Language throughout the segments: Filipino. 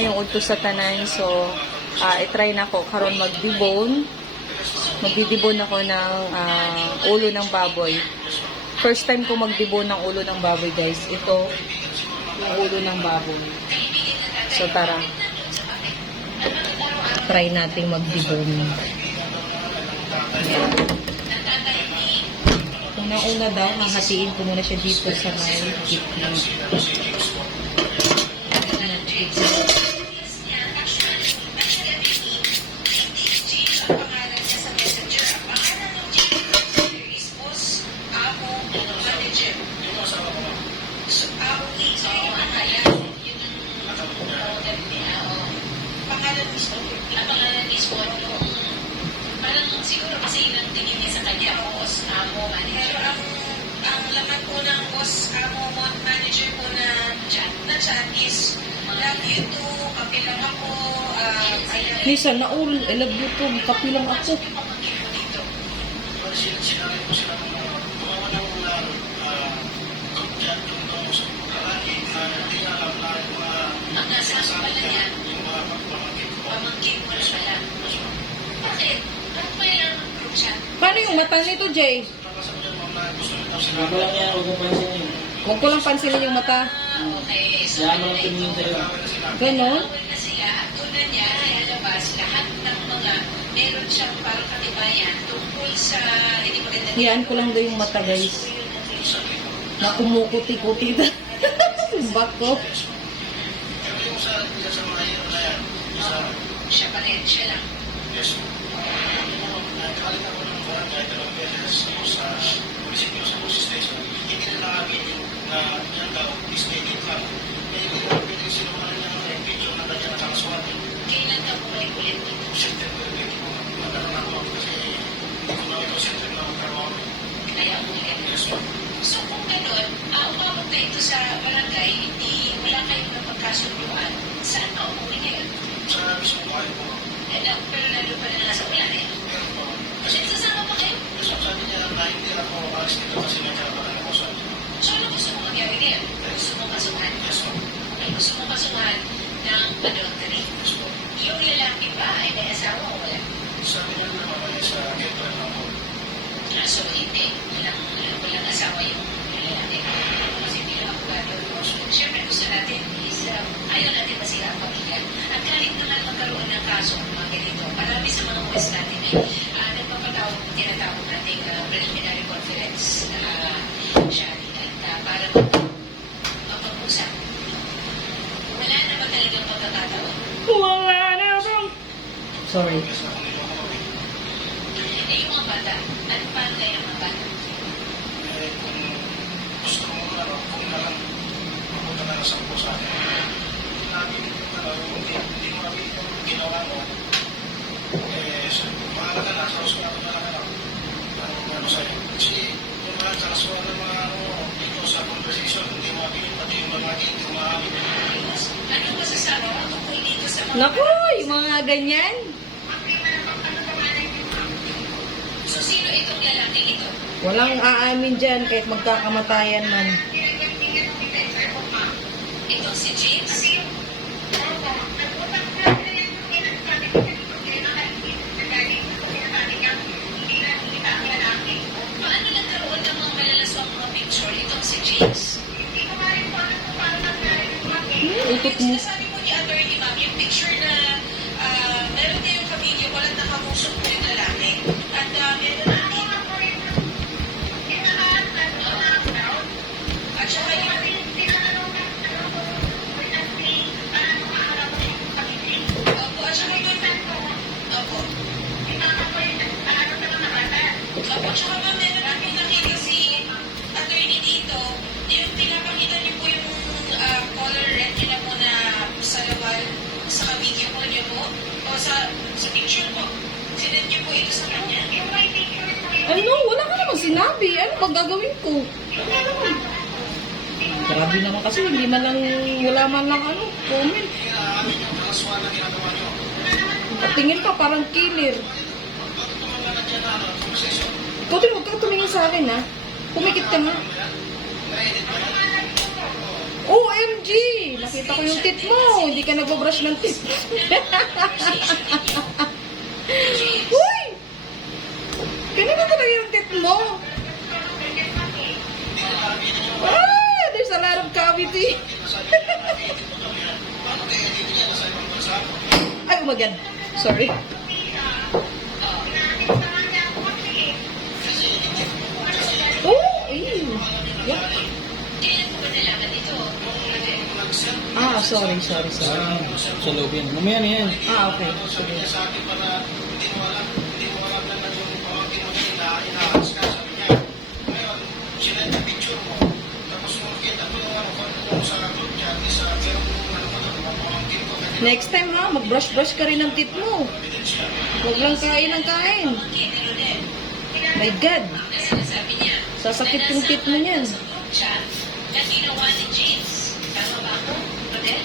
yung udto sa tanan. So, i-try na ko karon mag-debone. Magdi-debone ako ng ulo ng baboy. First time ko mag-debone ng ulo ng baboy, guys. Ito, yung ulo ng baboy. So, tara. Try nating mag-debone. Una-una daw, hahatiin ko muna siya dito sa may gitna. Parang siguro kasi ilang tingin niya sa kanya, boss, amo, manager. Pero ang laman po ng boss, amo, manager po na chat is love you too, kapilang ako, Lisa, naul, I love you too, kapilang ako. Ang nasa aso pala niya, pamangkin mo na pala. Bakit? Ano ba yung group chat? Paano yung mata nito, Jay? Ako lang yan, huwag mo pansinin. Huwag ko lang pansinin yung mata. Okay, so Kaya mo lang tumingin sa'yo. Ganon? awal na sila at doon na niya ilalabas lahat ng mga meron siyang parang katibayan tungkol sa hindi mo rin Hiyaan ko lang daw yung mata, guys. Na kumukuti-kuti na. Bako. siya pa rin, siya lang. Kailan ka bumalik-ulit dito? Kaya ulit. So kung gano'n, umabot na ito sa barangay, hindi wala kayong napagkasunduan. Saan ka umuwi ngayon? Pero nandun pa rin nga sa ulan eh. Kasi sasama pa kayo? So ano gusto mo mangyari ngayon? Gusto mo kasuhan? Okay, gusto mo kasuhan ng adultery? Yung lalaki ba ay may asawa o wala? So hindi. Walang asawa yung lalaki. Kasi hindi lang abogado. Siyempre gusto natin is ayaw natin masira ang pamilya. At kahit naman magkaroon ng kaso ng mga ganito, marami sa mga West natin ay nagpapatawag, tinatawag natin preliminary conference Shari, at para mapag-usap. Wala na ba talagang pagkakataon? Wala na bang? Sorry. Eh yung mga bata, ano pa ang kaya mga bata? Ano masasabi mo tungkol dito sa mga Naku, yung mga ganyan. So, sino itong lalaking ito? Walang aamin dyan kahit magkakamatayan man. Itong si James? Paano nagkaroon ng mga malalaswang mga picture itong si James? Ikot mo. Sinasabi mo ni attorney ma'am, yung picture na meron kayong ka-video, walang nakamusok po yung lalaki. At meron na at saka yung opo, at saka yung opo. Opo, at saka ma'am, meron kami nakita si attorney dito, yung pinapakita niyo po yung color red niya po na sa lawal, sa video po niyo po, o sa picture po. Sinend niyo po ito sa kanya. Ano? Wala ka namang sinabi. Ano bang gagawin ko? Grabe naman kasi hindi man lang, wala man lang ano, comment. Patingin pa, parang killer. Ikaw din, huwag kang tumingin sa akin, ha? Pumikit ka nga. OMG! Nakita ko yung tit mo. Hindi ka nagbabrush ng tit. Uy! Ganun na talaga yung tit mo. Ah! There's a lot of cavity. Ay, oh my God. Sorry. Oh! Ew. Yuck. Kailan mo ba nalaman ito? Ah, sorry. Sa loob yan. Mamaya na yan. Ah, okay. Sige. Next time ha, mag-brush-brush ka rin ng tit mo. Huwag lang kain ng kain. My God. Sinasabi niya, Sasakit yung tit mo niyan. siya na ginawa ni James. Tama ba ako, Rodel?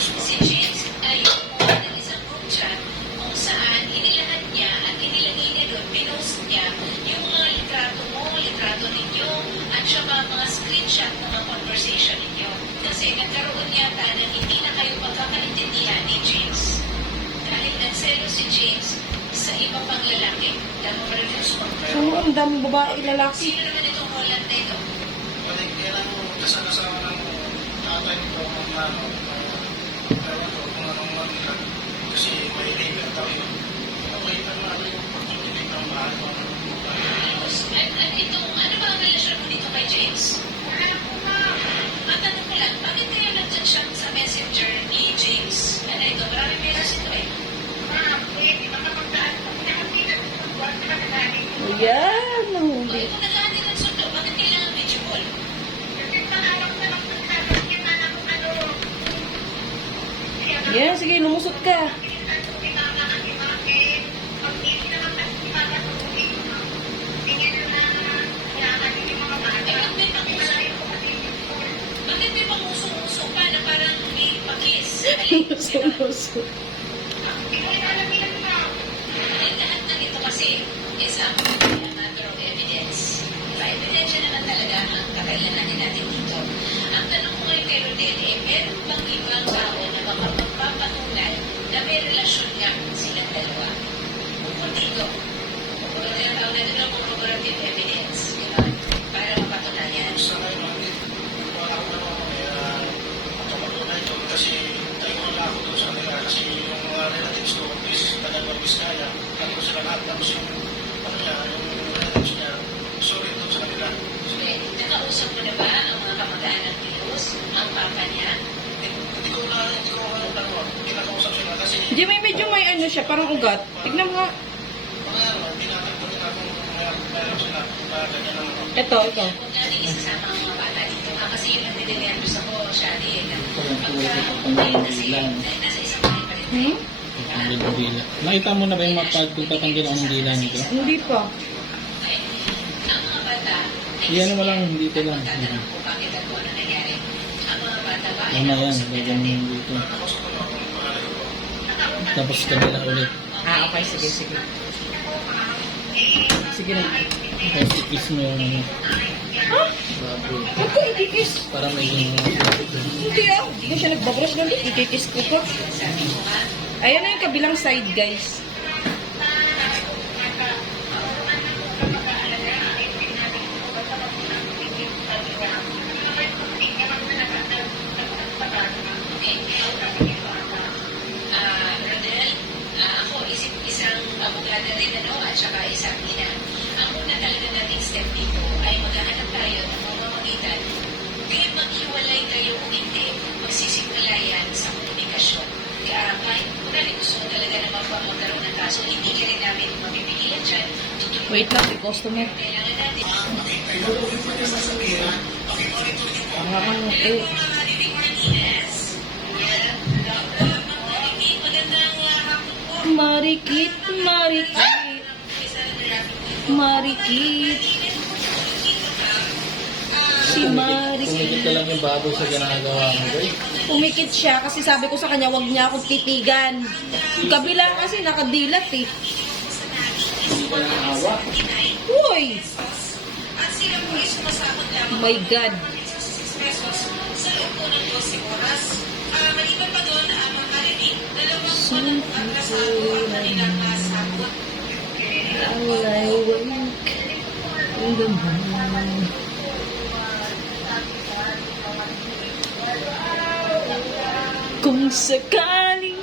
Si James ay gumawa ng isang group chat kung saan inilahat niya at inilagay niya doon, pinost niya yung mga litrato mo, litrato ninyo, at saka mga screenshot ng mga conversation ninyo. Kasi nagkaroon yata na hindi na kayo magkakaintindihan ni James. Dahil nagselo si James sa ibang pang lalaki. Tama ba rin yun? Ano ang daming babae lalaki? Sino naman itong Holland na ito? Ano ba ang relasyon mo dito kay James? Matanong ko lang, bakit kaya nandyan siya sa messenger ni James? Ano ito? Maraming meras ito eh. Ayan, nahuli. Kung naghahanap ng sundo, bakit kailangan video call? Yeah, sige, lumusot ka. Bakit may panguso-uso pa na parang may pakis? Lumusot. Ang lahat na nito kasi is a matter of evidence. Ebidensya naman talaga ang kakailanganin natin dito. Ang tanong ko ngayon kay Rodel, meron bang ibang tao na baka magpapatunay na may relasyon nga silang dalawa? Bukod dito, kung tinatawag natin ng corroborative evidence, yun, para mapatunayan. Nakausap mo na ba ang mga kamag-anak ni Luz, ang papa niya? Di may medyo may ano siya, parang ugat. Tignan mo nga. Ito. Huwag natin isasama ang mga bata dito. Kasi yun ang ninenervous ako, Shari. Kasi nasa isang bahay pa rin. Hmm? Tatanggal ng dila. Nakita mo na ba yung pagtatanggal ako ng dila nito? Hindi pa. Ang mga bata, Iyan mo lang, dito lang. tatanong ko bakit at ano nangyari. Ang mga bata ba ay Ano yan, nakausap mo lagyan mo natin? dito. Tapos kabila ulit. Ah, okay. Sige. Sige na. Tapos ikis mo yung ano. Ha? Baboy. Huwag ko ikikis. Para may yung Hindi ah. Hindi ko siya nagbabrush ng tit. Ikikis ko pa. Ayan na yung kabilang side, guys. Rodel, ako isang abogada rin at saka isang ina. Ang una talaga nating step dito ay maghahanap tayo ng mamamagitan. Kaya maghiwalay kayo kung hindi, magsisimula yan sa komunikasyon. Kaya kahit kunwari gusto mo talaga na magkaroon ng kaso, hindi ka rin namin mapipigilan dyan. Tutuloy. Wait lang, may customer. Kailangan natin. Ang kang eh. Living Martinez. Magandang hapon po. Marikit. Si Pumikit Marikit. ka lang yung baboy sa ginagawa mo, guys. Pumikit siya kasi sabi ko sa kanya, wag niya akong titigan. Kabila kasi nakadilat eh. Hindi ka lang awa. Uy! At sila po ay sumasahod lamang My God. ng 66 pesos sa loob po ng 12 oras. Maliban pa doon, mga karinig, 2 buwan ang atrasado ang kanilang sabot. While I wake in the morning. Kung sakaling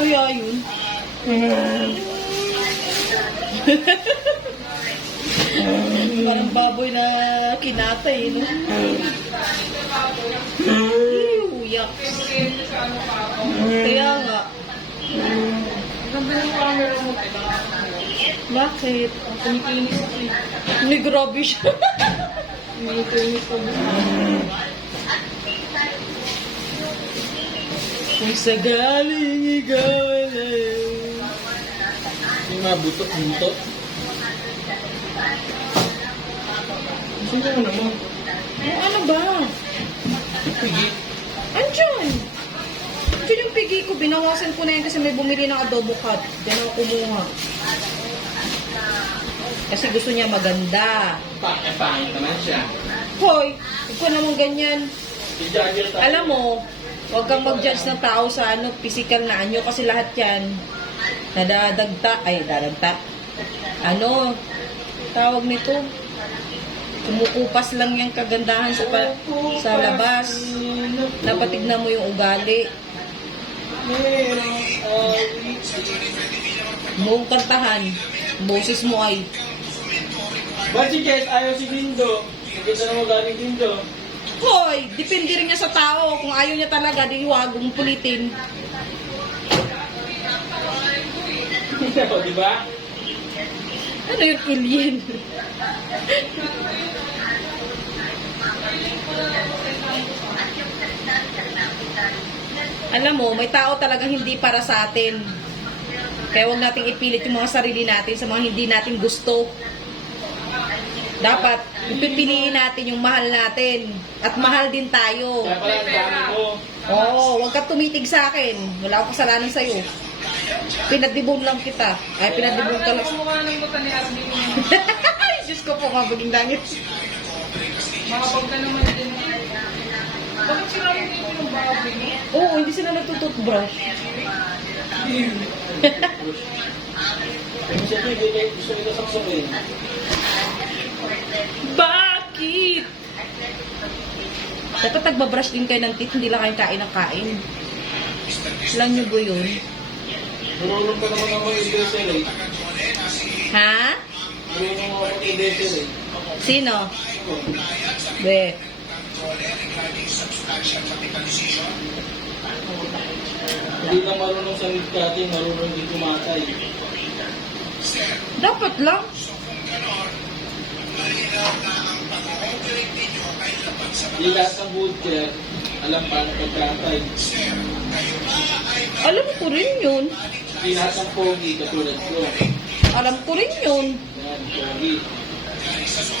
Kuya yun. Parang baboy na kinatay, no? Uyak. Kaya nga. Bakit? May grabe siya. Kung sagaling ikaw ay Yung mga butot-buntot. Sino mo naman? ano ba? Pigi. Andyan! Andyan yung pigi ko. Binawasan ko na yan kasi may bumili ng adobo cut. Diyan ako kumuha. Kasi gusto niya maganda. Pangit naman siya. Hoy! Huwag ka naman ganyan. I-judge tayo. Alam mo, huwag kang mag-judge ng tao sa physical na anyo kasi lahat yan dadagta. Tawag nito, kumukupas lang yung kagandahan sa labas. Napatignan mo yung ugali. Mong kantahan, boses mo ay. Ba't si Jet ayaw si Dindo? Maganda naman galing Dindo. Hoy, depende rin niya sa tao. Kung ayaw niya talaga, di huwag mong pulitin. Di ba? Ano yung alien? Alam mo, may tao talagang hindi para sa atin. Kaya huwag nating ipilit yung mga sarili natin sa mga hindi natin gusto. Dapat, ipipiliin natin yung mahal natin. At mahal din tayo. Kaya pala ang dami mo. Oo, huwag ka tumitig sa akin. Wala akong kasalanan sa'yo. Pinadibon lang kita. Ay, pinadibon ka lang. Kumukha ng buta ni Asli mo. Ay, Diyos ko po, mabaging langit. Makapag ka naman din. Bakit sila rin yung baboy mo? Oo, hindi sila nagtututbrush. Kung siya bibigay, gusto nito saksakin. Bakit? Dapat nagbabrush din kayo ng teeth, hindi lang kayo kain ng kain. Alam niyo ba yun? Marunong ka naman ako i-desel eh. Ha? Marunong ako i-desel eh. Sino? Be. Hindi na marunong sa midkati, marunong di kumatay. Dapat lang. Di lahat ng butcher, alam paano pagkatay. Alam ko rin yun. Di lahat ng pogi katulad ko. Alam ko rin yun. Yan, pogi.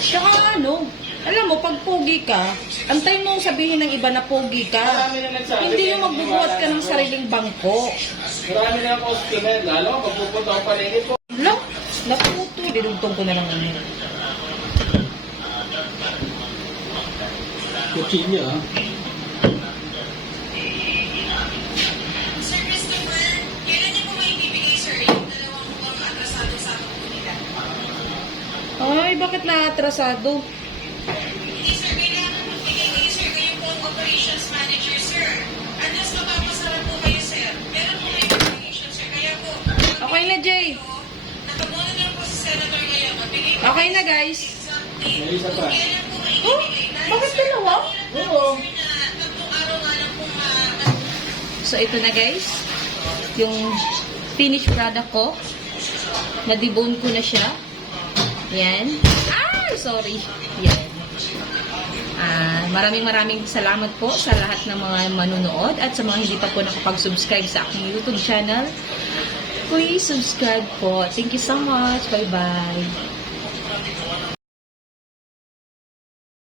Tsaka ano, alam mo, pag pogi ka, antay mo sabihin ng iba na pogi ka. Marami na nagsabi. Hindi yung magbubuhat ka ng sariling bangko. Marami na ang customer, lalo pag pupunta ako palengke po. Lang, naputo. Dinugtong ko na lang ano. Kutsilyo ah. Sir Christopher, kailan niyo po maibibigay, sir, yung 2 buwang atrasado sa ako po nila? Ay, bakit na-atrasado? Hindi, sir, kailangan magbigay kayo, sir. Kayo po ang operations manager, sir. Unless mapapasara po kayo, sir. Meron po kayo obligation, sir. Kaya po, Okay na, Jay. nakabona lang po si Senator ngayon. Magbigay po Okay na, guys. May isa pa. kailan po Oh, maibibigay. bakit dalawa? Oo. Sir, na 3 araw nga lang po So, ito na, guys. Yung finished product ko. Na-debone ko na siya. Yan. Ah, sorry. Yan. Maraming salamat po sa lahat ng mga manunood at sa mga hindi pa po nakapag-subscribe sa aking YouTube channel. Please subscribe po. Thank you so much. Bye-bye.